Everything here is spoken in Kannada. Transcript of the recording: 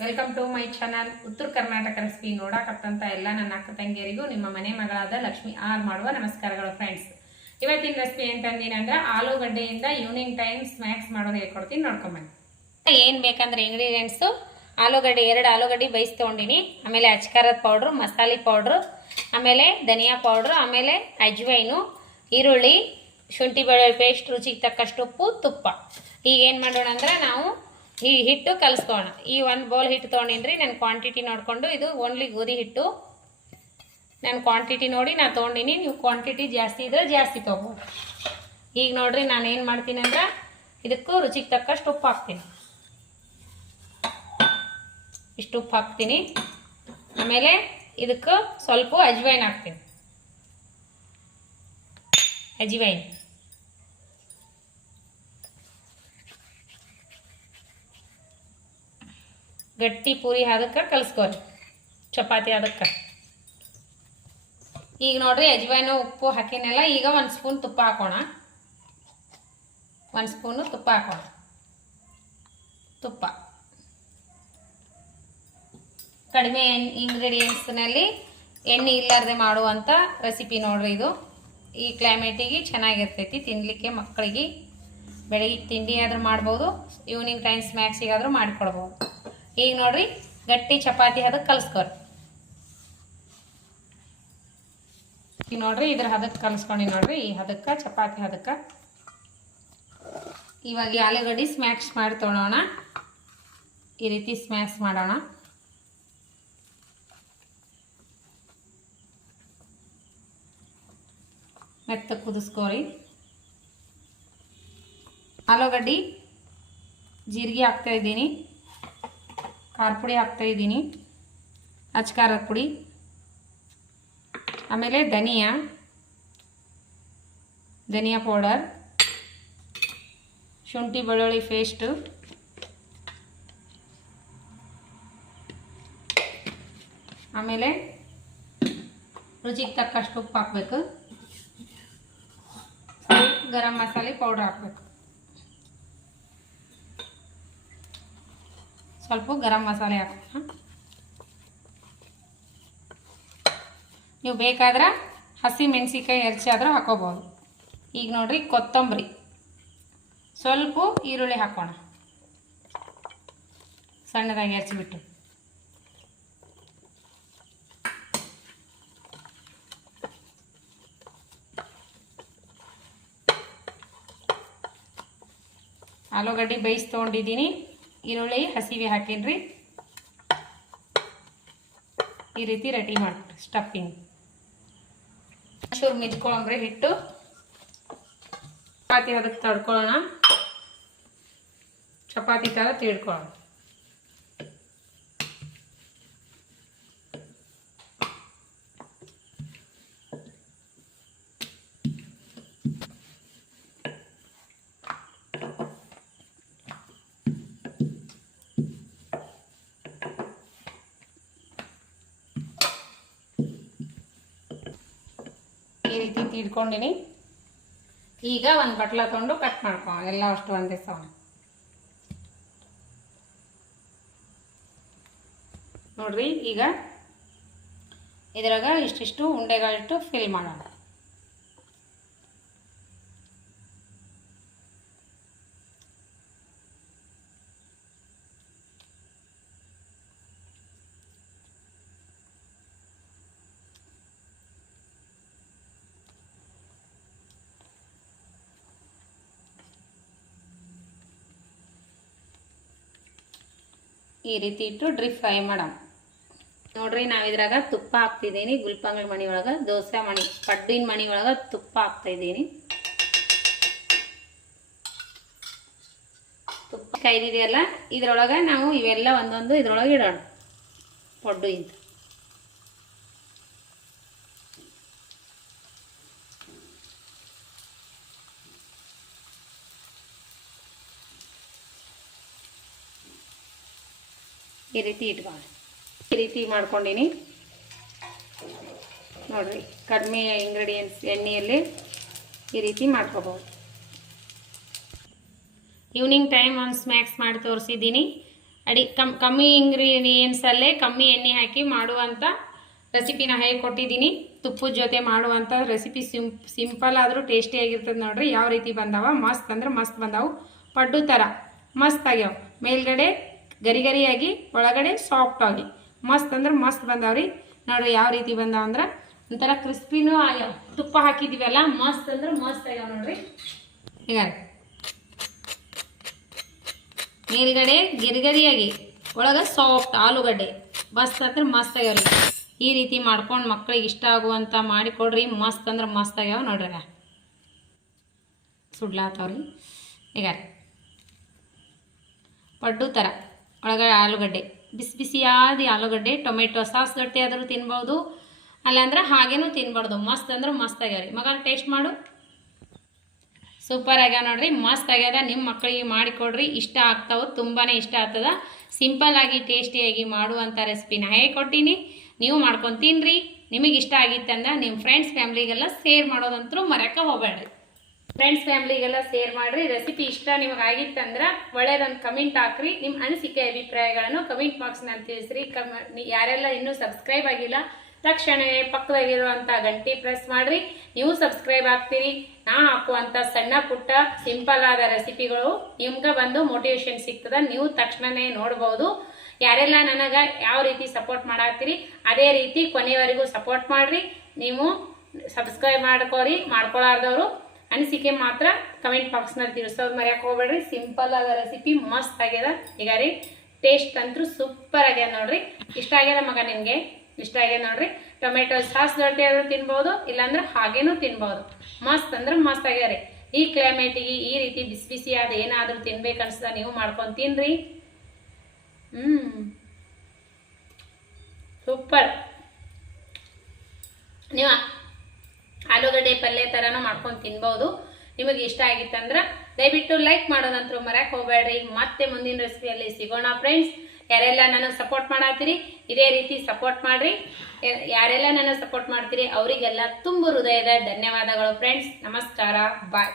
Welcome to my channel. ಉತ್ತರ ಕರ್ನಾಟಕ ರೆಸಿಪಿ ನೋಡಕತ್ತಂತ ಎಲ್ಲ ನನ್ನ ಅಕ್ಕ ತಂಗಿಯರಿಗೂ ನಿಮ್ಮ ಮನೆ ಮಗಳಾದ ಲಕ್ಷ್ಮಿ ಆರ್ ಮಾಡುವ ನಮಸ್ಕಾರಗಳು ಫ್ರೆಂಡ್ಸ್. ಇವತ್ತಿನ ರೆಸಿಪಿ ಅಂತಂದಿನಂದ್ರೆ ಆಲೂಗಡ್ಡೆಯಿಂದ ಈವ್ನಿಂಗ್ ಟೈಮ್ ಸ್ನ್ಯಾಕ್ಸ್ ಮಾಡೋದು ಹೇಳ್ಕೊಡ್ತೀನಿ, ನೋಡ್ಕೊಂಬನ್ನಿ. ಏನು ಬೇಕಂದ್ರೆ ಇಂಗ್ರೀಡಿಯೆಂಟ್ಸು: ಆಲೂಗಡ್ಡೆ 2 ಆಲೂಗಡ್ಡೆ ಬೇಯಿಸಿ ತೊಗೊಂಡಿನಿ, ಆಮೇಲೆ ಅಚ್ಕಾರದ ಪೌಡ್ರು, ಮಸಾಲೆ ಪೌಡ್ರು, ಆಮೇಲೆ ಧನಿಯಾ ಪೌಡ್ರು, ಆಮೇಲೆ ಅಜ್ವೈನು, ಈರುಳ್ಳಿ, ಶುಂಠಿ ಬೆಳ್ಳುಳ್ಳಿ ಪೇಸ್ಟ್, ರುಚಿಗೆ ತಕ್ಕಷ್ಟು ಉಪ್ಪು, ತುಪ್ಪ. ಈಗ ಏನು ಮಾಡೋಣ ಅಂದ್ರೆ ನಾವು ಈ ಹಿಟ್ಟು ಕಲಿಸ್ಕೋಣ. ಈ 1 ಬೌಲ್ ಹಿಟ್ಟು ತೊಗೊಂಡಿನ್ರಿ. ನಾನು ಕ್ವಾಂಟಿಟಿ ನೋಡಿಕೊಂಡು, ಇದು ಓನ್ಲಿ ಗೋಧಿ ಹಿಟ್ಟು, ನಾನು ಕ್ವಾಂಟಿಟಿ ನೋಡಿ ನಾನು ತೊಗೊಂಡಿನಿ. ನೀವು ಕ್ವಾಂಟಿಟಿ ಜಾಸ್ತಿ ಇದ್ರೆ ಜಾಸ್ತಿ ತೊಗೋಬೋದು. ಈಗ ನೋಡ್ರಿ ನಾನು ಏನು ಮಾಡ್ತೀನಿ ಅಂದ್ರೆ ಇದಕ್ಕೂ ರುಚಿಗೆ ತಕ್ಕಷ್ಟು ಉಪ್ಪು ಹಾಕ್ತೀನಿ. ಇಷ್ಟು ಉಪ್ಪು ಹಾಕ್ತೀನಿ. ಆಮೇಲೆ ಇದಕ್ಕೆ ಸ್ವಲ್ಪ ಅಜ್ವೈನ್ ಹಾಕ್ತೀನಿ. ಅಜ್ವೈನ್ ಗಟ್ಟಿ ಪೂರಿ ಅದಕ್ಕೆ ಕಲಿಸ್ಕೋರಿ, ಚಪಾತಿ ಅದಕ್ಕೆ. ಈಗ ನೋಡ್ರಿ ಅಜ್ವೈನು ಉಪ್ಪು ಹಾಕಿನೆಲ್ಲ. ಈಗ 1 ಸ್ಪೂನ್ ತುಪ್ಪ ಹಾಕೋಣ. 1 ಸ್ಪೂನು ತುಪ್ಪ ಹಾಕೋಣ. ತುಪ್ಪ ಕಡಿಮೆ ಇಂಗ್ರೀಡಿಯೆಂಟ್ಸ್ನಲ್ಲಿ ಎಣ್ಣೆ ಇಲ್ಲಾರ್ದೆ ಮಾಡುವಂಥ ರೆಸಿಪಿ ನೋಡ್ರಿ ಇದು. ಈ ಕ್ಲೈಮೇಟಿಗೆ ಚೆನ್ನಾಗಿರ್ತೈತಿ ತಿನ್ನಲಿಕ್ಕೆ. ಮಕ್ಕಳಿಗೆ ಬೆಳಗ್ಗೆ ತಿಂಡಿ ಆದರೂ ಮಾಡ್ಬೋದು, ಈವ್ನಿಂಗ್ ಟೈಮ್ ಸ್ನ್ಯಾಕ್ಸಿಗಾದರೂ ಮಾಡಿಕೊಡ್ಬೋದು. ಈಗ ನೋಡ್ರಿ ಗಟ್ಟಿ ಚಪಾತಿ ಹದಕ್ಕೆ ಕಲಿಸ್ಕೊರಿ. ಈಗ ನೋಡ್ರಿ ಇದ್ರ ಹದಕ್ಕೆ ಕಲಿಸ್ಕೊಂಡು ನೋಡ್ರಿ, ಈ ಹದಕ್ಕೆ ಚಪಾತಿ ಹದಕ್ಕೆ. ಇವಾಗ ಆಲೂಗಡ್ಡೆ ಸ್ಮ್ಯಾಶ್ ಮಾಡಿ ತೊಗೊಳೋಣ. ಈ ರೀತಿ ಸ್ಮ್ಯಾಶ್ ಮಾಡೋಣ. ಮೆತ್ತ ಕುದಿಸ್ಕೋರಿ. ಆಲೂಗಡ್ಡೆ ಜೀರಿಗೆ ಹಾಕ್ತಾ ಇದ್ದೀನಿ, ಖಾರ ಪುಡಿ ಹಾಕ್ತಾ ಇದ್ದೀನಿ, ಅಚ್ಕಾರದ ಪುಡಿ, ಆಮೇಲೆ ಧನಿಯಾ ಪೌಡರ್, ಶುಂಠಿ ಬೆಳ್ಳುಳ್ಳಿ ಪೇಸ್ಟು, ಆಮೇಲೆ ರುಚಿಗೆ ತಕ್ಕಷ್ಟು ಉಪ್ಪು ಹಾಕಬೇಕು, ಗರಂ ಮಸಾಲೆ ಪೌಡರ್ ಹಾಕಬೇಕು, ಸ್ವಲ್ಪ ಗರಂ ಮಸಾಲೆ ಹಾಕೋಣ. ನೀವು ಬೇಕಾದ್ರೆ ಹಸಿ ಮೆಣಸಿಕಾಯಿ ಹೆಚ್ಚಾದರೂ ಹಾಕೋಬೋದು. ಈಗ ನೋಡ್ರಿ ಕೊತ್ತಂಬರಿ, ಸ್ವಲ್ಪ ಈರುಳ್ಳಿ ಹಾಕೋಣ ಸಣ್ಣದಾಗಿ ಹೆಚ್ಚಿಬಿಟ್ಟು. ಆಲೂಗಡ್ಡೆ ಬೇಯಿಸಿ ತೊಗೊಂಡಿದ್ದೀನಿ, ಈರುಳ್ಳಿ ಹಸಿವೆ ಹಾಕೀನಿ. ಈ ರೀತಿ ರೆಡಿ ಮಾಡಿ ಸ್ಟಫಿಂಗ್ ಚೂರು ಮಿದ್ಕೊಳ್ಳೋಣ್ರಿ. ಹಿಟ್ಟು ಚಪಾತಿ ಅದಕ್ಕೆ ತಡ್ಕೊಳ್ಳೋಣ, ಚಪಾತಿ ಥರ ತೀಡ್ಕೊಳ್ಳೋಣ. ಈ ರೀತಿ ತೀಡ್ಕೊಂಡಿನಿ. ಈಗ ಒಂದು ಬಟ್ಲ ತೊಗೊಂಡು ಕಟ್ ಮಾಡ್ಕೊಳ್ಳೋಣ. ಎಲ್ಲ ಅಷ್ಟು ಒಂದೇ ಸಮ ನೋಡ್ರಿ. ಈಗ ಇದ್ರಾಗ ಇಷ್ಟಿಷ್ಟು ಉಂಡೆಗಳಿಟ್ಟು ಫಿಲ್ ಮಾಡೋಣ. ಈ ರೀತಿ ಇಟ್ಟು ಡ್ರೀಪ್ ಫ್ರೈ ಮಾಡೋಣ. ನೋಡ್ರಿ ನಾವು ಇದ್ರಾಗ ತುಪ್ಪ ಹಾಕ್ತಿದ್ದೀನಿ. ಗುಲ್ಪಂಗ್ಳ ಮಣಿ ಒಳಗೆ, ದೋಸೆ ಮಣಿ, ಪಡ್ಡಿನ ಮಣಿ ಒಳಗೆ ತುಪ್ಪ ಹಾಕ್ತಾ ಇದ್ದೀನಿ. ತುಪ್ಪ ಕೈದಿದೆಯಲ್ಲ, ಇದ್ರೊಳಗೆ ನಾವು ಇವೆಲ್ಲ ಒಂದೊಂದು ಇದ್ರೊಳಗೆ ಇಡೋಣ. ಪಡ್ಡು ಇಂತ ಈ ರೀತಿ ಇಟ್ಕೊಳ್ಳಿ. ಈ ರೀತಿ ಮಾಡ್ಕೊಂಡಿನಿ ನೋಡ್ರಿ. ಕಡಿಮೆ ಇಂಗ್ರೀಡಿಯೆಂಟ್ಸ್ ಎಣ್ಣೆಯಲ್ಲಿ ಈ ರೀತಿ ಮಾಡ್ಕೋಬಹುದು. ಈವ್ನಿಂಗ್ ಟೈಮ್ ಒಂದು ಸ್ನ್ಯಾಕ್ಸ್ ಮಾಡಿ ತೋರಿಸಿದ್ದೀನಿ. ಕಮ್ಮಿ ಇಂಗ್ರೀಡಿಯೆಂಟ್ಸಲ್ಲೇ ಕಮ್ಮಿ ಎಣ್ಣೆ ಹಾಕಿ ಮಾಡುವಂಥ ರೆಸಿಪಿನ ಹೇಳ್ಕೊಟ್ಟಿದ್ದೀನಿ. ತುಪ್ಪದ ಜೊತೆ ಮಾಡುವಂಥ ರೆಸಿಪಿ ಸಿಂಪಲ್ ಆದರೂ ಟೇಸ್ಟಿಯಾಗಿರ್ತದೆ ನೋಡ್ರಿ. ಯಾವ ರೀತಿ ಬಂದಾವ, ಮಸ್ತ್ ಅಂದ್ರೆ ಮಸ್ತ್ ಬಂದಾವು. ಪಡ್ಡು ಥರ ಮಸ್ತ್ ಆಗ್ಯಾವ. ಮೇಲ್ಗಡೆ ಗರಿ ಗರಿಯಾಗಿ ಒಳಗಡೆ ಸಾಫ್ಟ್ ಆಗಿ ಮಸ್ತ್ ಅಂದ್ರೆ ಮಸ್ತ್ ಬಂದಾವ್ರಿ. ನೋಡ್ರಿ ಯಾವ ರೀತಿ ಬಂದಾವ ಅಂದ್ರೆ ಒಂಥರ ಕ್ರಿಸ್ಪಿನೂ ಆಗ್ಯಾವ. ತುಪ್ಪ ಹಾಕಿದ್ದೀವಲ್ಲ, ಮಸ್ತ್ ಅಂದ್ರೆ ಮಸ್ತ್ ಆಗ್ಯಾವ ನೋಡ್ರಿ. ಈಗ ಮೇಲ್ಗಡೆ ಗಿರಿಗರಿಯಾಗಿ ಒಳಗೆ ಸಾಫ್ಟ್ ಆಲೂಗಡ್ಡೆ ಮಸ್ತ್ ಅಂದ್ರೆ ಮಸ್ತ್ ಆಗ್ಯಾವ್ರಿ. ಈ ರೀತಿ ಮಾಡ್ಕೊಂಡು ಮಕ್ಕಳಿಗೆ ಇಷ್ಟ ಆಗುವಂಥ ಮಾಡಿಕೊಡ್ರಿ. ಮಸ್ತ್ ಅಂದ್ರೆ ಮಸ್ತ್ ಆಗ್ಯಾವ ನೋಡ್ರಿ. ಸುಡ್ಲಾತಾವ್ರಿ. ಈಗ ಪಡ್ಡು ಥರ ಒಳಗಡೆ ಆಲೂಗಡ್ಡೆ ಬಿಸಿ ಬಿಸಿಯಾದ ಆಲೂಗಡ್ಡೆ, ಟೊಮೆಟೊ ಸಾಸ್ ಗಟ್ಟಿ ಆದರೂ ತಿನ್ಬೋದು, ಅಲ್ಲಾಂದ್ರೆ ಹಾಗೇನೂ ತಿನ್ಬಾರ್ದು. ಮಸ್ತ್ ಅಂದ್ರೆ ಮಸ್ತ್ ಆಗ್ಯಾವ್ರಿ. ಮಗ ಟೇಸ್ಟ್ ಮಾಡು. ಸೂಪರ್ ಆಗ್ಯಾವ ನೋಡ್ರಿ, ಮಸ್ತ್ ಆಗ್ಯದ. ನಿಮ್ಮ ಮಕ್ಕಳಿಗೆ ಮಾಡಿಕೊಡ್ರಿ, ಇಷ್ಟ ಆಗ್ತಾವೆ, ತುಂಬಾ ಇಷ್ಟ ಆಗ್ತದ. ಸಿಂಪಲ್ ಆಗಿ ಟೇಸ್ಟಿಯಾಗಿ ಮಾಡುವಂಥ ರೆಸಿಪಿನ ಹೇಳ್ಕೊಟ್ಟಿನಿ. ನೀವು ಮಾಡ್ಕೊಂಡು ತಿನ್ನಿರಿ. ನಿಮಗೆ ಇಷ್ಟ ಆಗಿತ್ತಂದ್ರೆ ನಿಮ್ಮ ಫ್ರೆಂಡ್ಸ್ ಫ್ಯಾಮ್ಲಿಗೆಲ್ಲ ಶೇರ್ ಮಾಡೋದಂತರೂ ಮರೆಯೋಕೆ ಹೋಗಬೇಡ್ರಿ. ಫ್ರೆಂಡ್ಸ್ ಫ್ಯಾಮ್ಲಿಗೆಲ್ಲ ಶೇರ್ ಮಾಡಿರಿ. ರೆಸಿಪಿ ಇಷ್ಟ ನಿಮಗೆ ಆಗಿತ್ತಂದ್ರೆ ಒಳ್ಳೆಯದೊಂದು ಕಮೆಂಟ್ ಹಾಕ್ರಿ. ನಿಮ್ಮ ಅನಿಸಿಕೆ ಅಭಿಪ್ರಾಯಗಳನ್ನು ಕಮೆಂಟ್ ಬಾಕ್ಸ್ನಲ್ಲಿ ತಿಳಿಸ್ರಿ. ಯಾರೆಲ್ಲ ಇನ್ನೂ ಸಬ್ಸ್ಕ್ರೈಬ್ ಆಗಿಲ್ಲ ತಕ್ಷಣವೇ ಪಕ್ಕದಾಗಿರುವಂಥ ಗಂಟೆ ಪ್ರೆಸ್ ಮಾಡಿರಿ. ನೀವು ಸಬ್ಸ್ಕ್ರೈಬ್ ಆಗ್ತೀರಿ. ನಾ ಹಾಕುವಂಥ ಸಣ್ಣ ಪುಟ್ಟ ಸಿಂಪಲ್ ಆದ ರೆಸಿಪಿಗಳು ನಿಮ್ಗೆ ಬಂದು ಮೋಟಿವೇಶನ್ ಸಿಗ್ತದೆ. ನೀವು ತಕ್ಷಣವೇ ನೋಡ್ಬೋದು. ಯಾರೆಲ್ಲ ನನಗೆ ಯಾವ ರೀತಿ ಸಪೋರ್ಟ್ ಮಾಡಾಕ್ತೀರಿ ಅದೇ ರೀತಿ ಕೊನೆಯವರೆಗೂ ಸಪೋರ್ಟ್ ಮಾಡಿರಿ. ನೀವು ಸಬ್ಸ್ಕ್ರೈಬ್ ಮಾಡ್ಕೋರಿ. ಮಾಡ್ಕೊಳ್ಳಾರ್ದವರು ಅನಿಸಿಕೆ ಮಾತ್ರ ಕಮೆಂಟ್ ಬಾಕ್ಸ್ನಲ್ಲಿ ತಿಳಿಸೋದು ಮರೆಯೋಕೆ ಹೋಗ್ಬೇಡ್ರಿ. ಸಿಂಪಲ್ ಆದ ರೆಸಿಪಿ ಮಸ್ತ್ ಆಗ್ಯದ. ಈಗ ರೀ ಟೇಸ್ಟ್ ಅಂತೂ ಸೂಪರ್ ಆಗ್ಯದ ನೋಡ್ರಿ. ಇಷ್ಟ ಆಗ್ಯದ ಮಗ ನಿಮಗೆ? ಇಷ್ಟ ಆಗ್ಯದ ನೋಡ್ರಿ. ಟೊಮೆಟೊ ಸಾಸ್ ಜೊತೆ ಆದರೂ ತಿನ್ಬೋದು, ಇಲ್ಲಾಂದ್ರೆ ಹಾಗೇನೂ ತಿನ್ಬೋದು. ಮಸ್ತ್ ಅಂದ್ರೆ ಮಸ್ತ್ ಆಗ್ಯಾರ. ಈ ಕ್ಲೈಮೇಟಿಗೆ ಈ ರೀತಿ ಬಿಸಿ ಬಿಸಿಯಾದ ಏನಾದರೂ ತಿನ್ಬೇಕು ಅನ್ಸ್ದ ನೀವು ಮಾಡ್ಕೊಂಡು ತಿನ್ನಿರಿ. ಸೂಪರ್. ನೀವು ಆಲೂಗಡ್ಡೆ ಪಲ್ಯ ಥರನೂ ಮಾಡ್ಕೊಂಡು ತಿನ್ಬೋದು. ನಿಮಗೆ ಇಷ್ಟ ಆಗಿತ್ತಂದ್ರೆ ದಯವಿಟ್ಟು ಲೈಕ್ ಮಾಡೋದಂತರೂ ಮರೆಯೋಕೆ ಹೋಗಬೇಡ್ರಿ. ಮತ್ತೆ ಮುಂದಿನ ರೆಸಿಪಿಯಲ್ಲಿ ಸಿಗೋಣ ಫ್ರೆಂಡ್ಸ್. ಯಾರೆಲ್ಲ ನನಗೆ ಸಪೋರ್ಟ್ ಮಾಡತ್ತೀರಿ ಇದೇ ರೀತಿ ಸಪೋರ್ಟ್ ಮಾಡಿರಿ. ಯಾರೆಲ್ಲ ನನಗೆ ಸಪೋರ್ಟ್ ಮಾಡ್ತೀರಿ ಅವರಿಗೆಲ್ಲ ತುಂಬ ಹೃದಯದ ಧನ್ಯವಾದಗಳು ಫ್ರೆಂಡ್ಸ್. ನಮಸ್ಕಾರ, ಬಾಯ್.